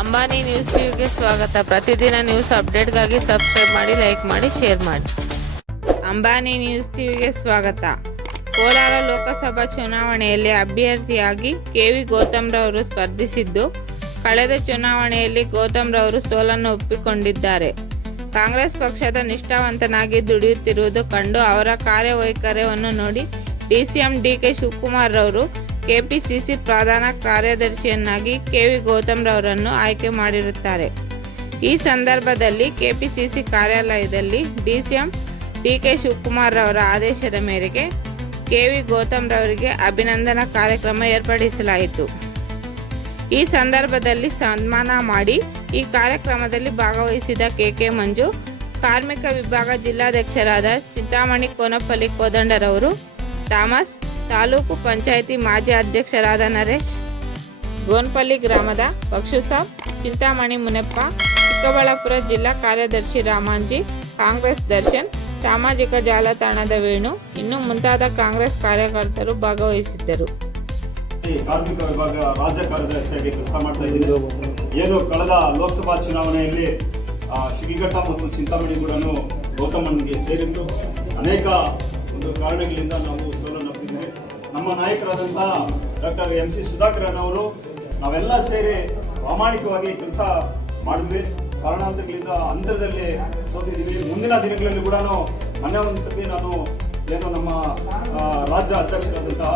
Ambani news ಟಿವಿಗೆ ಸ್ವಾಗತ. ಪ್ರತಿದಿನ ನ್ಯೂಸ್ ಅಪ್ಡೇಟ್ಗಾಗಿ ಸಬ್ಸ್ಕ್ರೈಬ್ ಮಾಡಿ, ಲೈಕ್ ಮಾಡಿ, ಶೇರ್ ಮಾಡಿ. ಅಂಬಾನಿ ನ್ಯೂಸ್ ಟಿವಿಗೆ ಸ್ವಾಗತ. ಕೋಲಾರ ಲೋಕಸಭಾ ಚುನಾವಣೆಯಲ್ಲಿ ಅಭ್ಯರ್ಥಿಯಾಗಿ ಕೆ.ವಿ. ಗೌತಮ್ರವರು ಸ್ಪರ್ಧಿಸಿದ್ದು, ಕಳೆದ ಚುನಾವಣೆಯಲ್ಲಿ ಗೌತಮ್ರವರು ಸೋಲನ್ನು ಒಪ್ಪಿಕೊಂಡಿದ್ದಾರೆ. ಕಾಂಗ್ರೆಸ್ ಪಕ್ಷದ ನಿಷ್ಠಾವಂತನಾಗಿ ದುಡಿಯುತ್ತಿರುವುದು ಕಂಡು ಅವರ ಕಾರ್ಯವೈಖರ್ಯವನ್ನು ನೋಡಿ ಡಿಸಿಎಂ ಡಿ.ಕೆ. ಶಿವಕುಮಾರ್ ರವರು ಕೆಪಿಸಿಸಿ ಪ್ರಧಾನ ಕಾರ್ಯದರ್ಶಿಯನ್ನಾಗಿ ಕೆ.ವಿ. ಗೌತಮ್ರವರನ್ನು ಆಯ್ಕೆ ಮಾಡಿರುತ್ತಾರೆ. ಈ ಸಂದರ್ಭದಲ್ಲಿ ಕೆಪಿಸಿಸಿ ಕಾರ್ಯಾಲಯದಲ್ಲಿ ಡಿಸಿಎಂ ಡಿ.ಕೆ. ಶಿವಕುಮಾರ್ ರವರ ಆದೇಶದ ಮೇರೆಗೆ ಕೆ.ವಿ. ಗೌತಮ್ರವರಿಗೆ ಅಭಿನಂದನಾ ಕಾರ್ಯಕ್ರಮ ಏರ್ಪಡಿಸಲಾಯಿತು. ಈ ಸಂದರ್ಭದಲ್ಲಿ ಸನ್ಮಾನ ಮಾಡಿ ಈ ಕಾರ್ಯಕ್ರಮದಲ್ಲಿ ಭಾಗವಹಿಸಿದ ಕೆ.ಕೆ. ಮಂಜು, ಕಾರ್ಮಿಕ ವಿಭಾಗ ಜಿಲ್ಲಾಧ್ಯಕ್ಷರಾದ ಚಿಂತಾಮಣಿ ಕೋನಪಲ್ಲಿ ಕೋದಂಡರವರು, ಥಾಮಸ್, ತಾಲೂಕು ಪಂಚಾಯಿತಿ ಮಾಜಿ ಅಧ್ಯಕ್ಷರಾದ ನರೇಶ್, ಗೋನ್ಪಲ್ಲಿ ಗ್ರಾಮದ ಬಕ್ಷುಸಾಬ್, ಚಿಂತಾಮಣಿ ಮುನಪ್ಪ, ಚಿಕ್ಕಬಳ್ಳಾಪುರ ಜಿಲ್ಲಾ ಕಾರ್ಯದರ್ಶಿ ರಾಮಾಂಜಿ, ಕಾಂಗ್ರೆಸ್ ದರ್ಶನ್, ಸಾಮಾಜಿಕ ಜಾಲತಾಣದ ವೇಣು, ಇನ್ನು ಮುಂತಾದ ಕಾಂಗ್ರೆಸ್ ಕಾರ್ಯಕರ್ತರು ಭಾಗವಹಿಸಿದ್ದರು. ಕಾರ್ಮಿಕ ವಿಭಾಗ ರಾಜ್ಯ ಕಾರ್ಯದರ್ಶಿಯಾಗಿ ಕೆಲಸ ಮಾಡ್ತಾ ಇದ್ದೀನಿ. ಏನು ಕಳೆದ ಲೋಕಸಭಾ ಚುನಾವಣೆಯಲ್ಲಿ ಶಿಡ್ಲಘಟ್ಟ ಮತ್ತು ಚಿಂತಾಮಣಿ ಕೂಡ ಗೌತಮನಿಗೆ ಸೇರಿದ್ದು, ಅನೇಕ ಒಂದು ಕಾರಣಗಳಿಂದ ನಾವು ಸೋಲನ್ನಪ್ಪಿದ್ದೀವಿ. ನಮ್ಮ ನಾಯಕರಾದಂತಹ ಡಾಕ್ಟರ್ ಎಂ.ಸಿ. ಸುಧಾಕರನ್ ಅವರು ನಾವೆಲ್ಲ ಸೇರಿ ಪ್ರಾಮಾಣಿಕವಾಗಿ ಕೆಲಸ ಮಾಡಿದ್ವಿ. ಕಾರಣಾಂತರಗಳಿಂದ ಅಂತರದಲ್ಲಿ ಸೋತಿದ್ದೀವಿ. ಮುಂದಿನ ದಿನಗಳಲ್ಲಿ ಕೂಡ ಮೊನ್ನೆ ಒಂದು ಸತಿ ನಾನು ಏನು ನಮ್ಮ ರಾಜ್ಯ ಅಧ್ಯಕ್ಷರಾದಂತಹ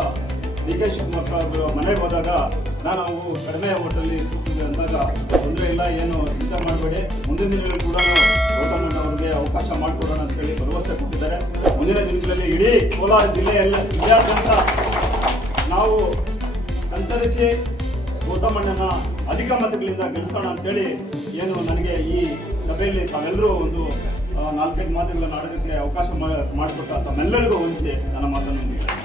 ಡಿ.ಕೆ. ಶಿವಕುಮಾರ್ ಸಾಹೇಬ್ ಮನೆಗೆ ಹೋದಾಗ ನಾವು ಕಡಿಮೆ ಓಟಲ್ಲಿ ಸೋತಿದ್ವಿ ಅಂದಾಗ, ತೊಂದರೆ ಇಲ್ಲ, ಏನು ಚಿಂತೆ ಮಾಡಬೇಡಿ, ಮುಂದಿನ ದಿನಗಳಲ್ಲಿ ಕೂಡ ಗೌತಮಣ್ಣ ಅವರಿಗೆ ಅವಕಾಶ ಮಾಡಿಕೊಡೋಣ ಅಂತ ಹೇಳಿ ಭರವಸೆ ಕೊಟ್ಟಿದ್ದಾರೆ. ಮುಂದಿನ ದಿನಗಳಲ್ಲಿ ಇಡೀ ಕೋಲಾರ ಜಿಲ್ಲೆಯಾದ್ಯಂತ ನಾವು ಸಂಚರಿಸಿ ಗೌತಮಣ್ಣನ ಅಧಿಕ ಮತಗಳಿಂದ ಗೆಲ್ಲಿಸೋಣ ಅಂತೇಳಿ ಏನು ನನಗೆ ಈ ಸಭೆಯಲ್ಲಿ ತಾವೆಲ್ಲರೂ ಒಂದು 4-5 ಮಾತುಗಳನ್ನು ಆಡೋದಕ್ಕೆ ಅವಕಾಶ ಮಾಡಿಕೊಟ್ಟ ತಮ್ಮೆಲ್ಲರಿಗೂ ಹೊಂದಿಸಿ ನನ್ನ ಮಾತನ್ನು ಮುಗಿಸ್ತೇನೆ.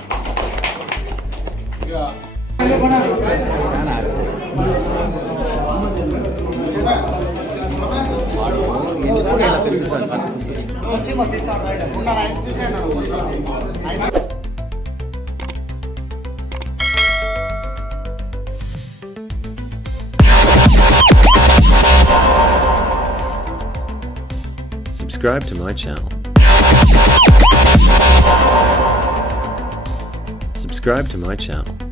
Subscribe to my channel. Subscribe to my channel.